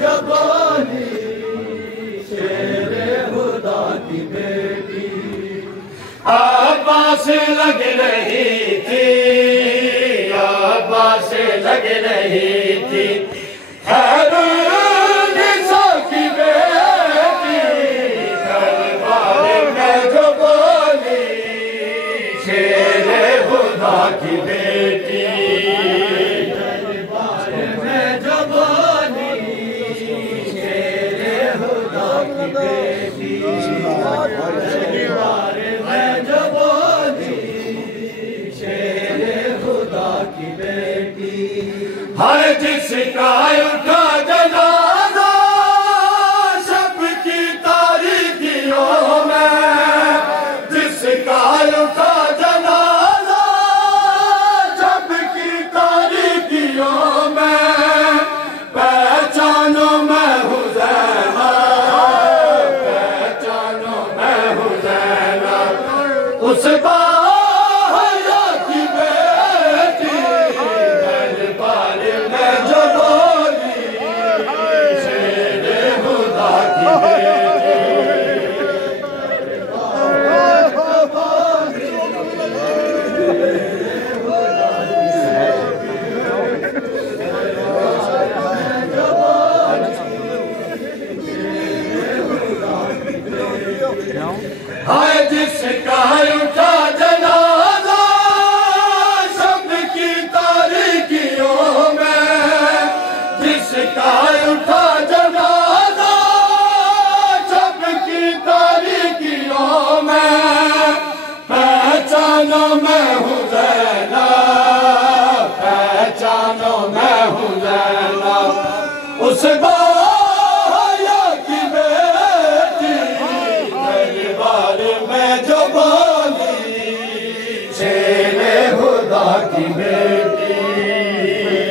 जब बोली शेरे खुदा की बेटी आबास लग रही थी, आबास लग रही थी हैरूनिसा की बेटी। दरबार में जो बोली शेरे खुदा की बेटी, दरबार में जो बोली शेरे खुदा की बेटी, दरबार में जो बोली शेरे खुदा की बेटी। हर जिसका उठा जनाजा सबकी तारीकियों में, जिसका उठा जनाजा सबकी तारीकियों में, पहचानो मैं हूँ ज़ैनब, पहचानो मैं हूँ ज़ैनब उस बाहया की बेटी। दरबार में जो बोली शेरे खुदा की बेटी, हाय जिसका उठा जनाजा सबकी तारीकियों में, जिसका उठा जनाजा सबकी तारीकियों में, पहचानो मैं हूँ ज़ैनब, पहचानो मैं हूँ ज़ैनब उस बाहया की बेटी। दरबार में जो बोली शेरे खुदा की बेटी,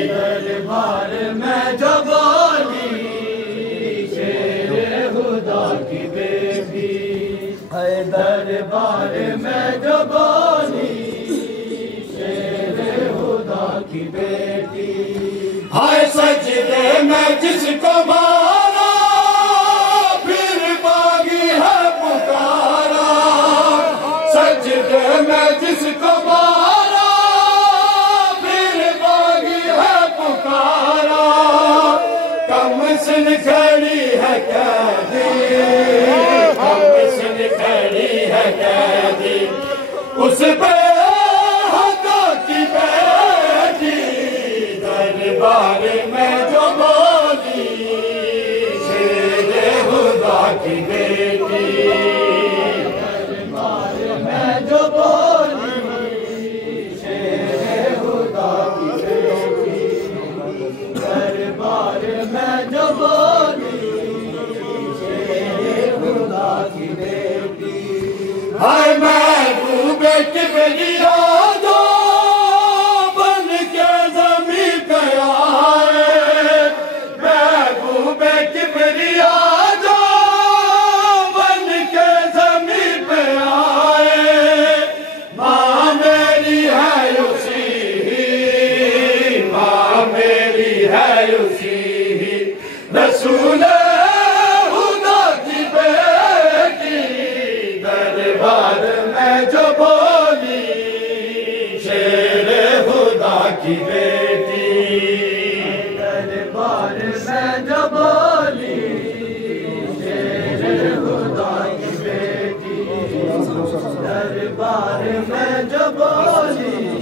दरबार में जो बोली शेरे खुदा की बेटी, है दरबार में जो बोली शेरे खुदा की बेटी। हाय सजदे में जिसको मारा फिर बागी है पुकारा, सजदे में जिसको मारा फिर बागी है पुकारा, कम सिन खड़ी है कैदी, कम सिन खड़ी है कैदी उस बेहदा की बेटी। दरबार में जो बोली शेरे खुदा की बेटी, दरबार में जो बोली शेरे खुदा की बेटी, दरबार में जो बोली शेरे खुदा की बेटी। हाय महबूबे किबरिया जो बन के ज़मीं पे आए, महबूबे किबरिया जो बन के ज़मीं पे आए, माँ मेरी है उसी ही, माँ मेरी है उसी ही रसूल खुदा की बेटी। दरबार में जो बोली शेरे खुदा की बेटी, दरबार में जो बोली शेरे खुदा की बेटी, दरबार में जो बोली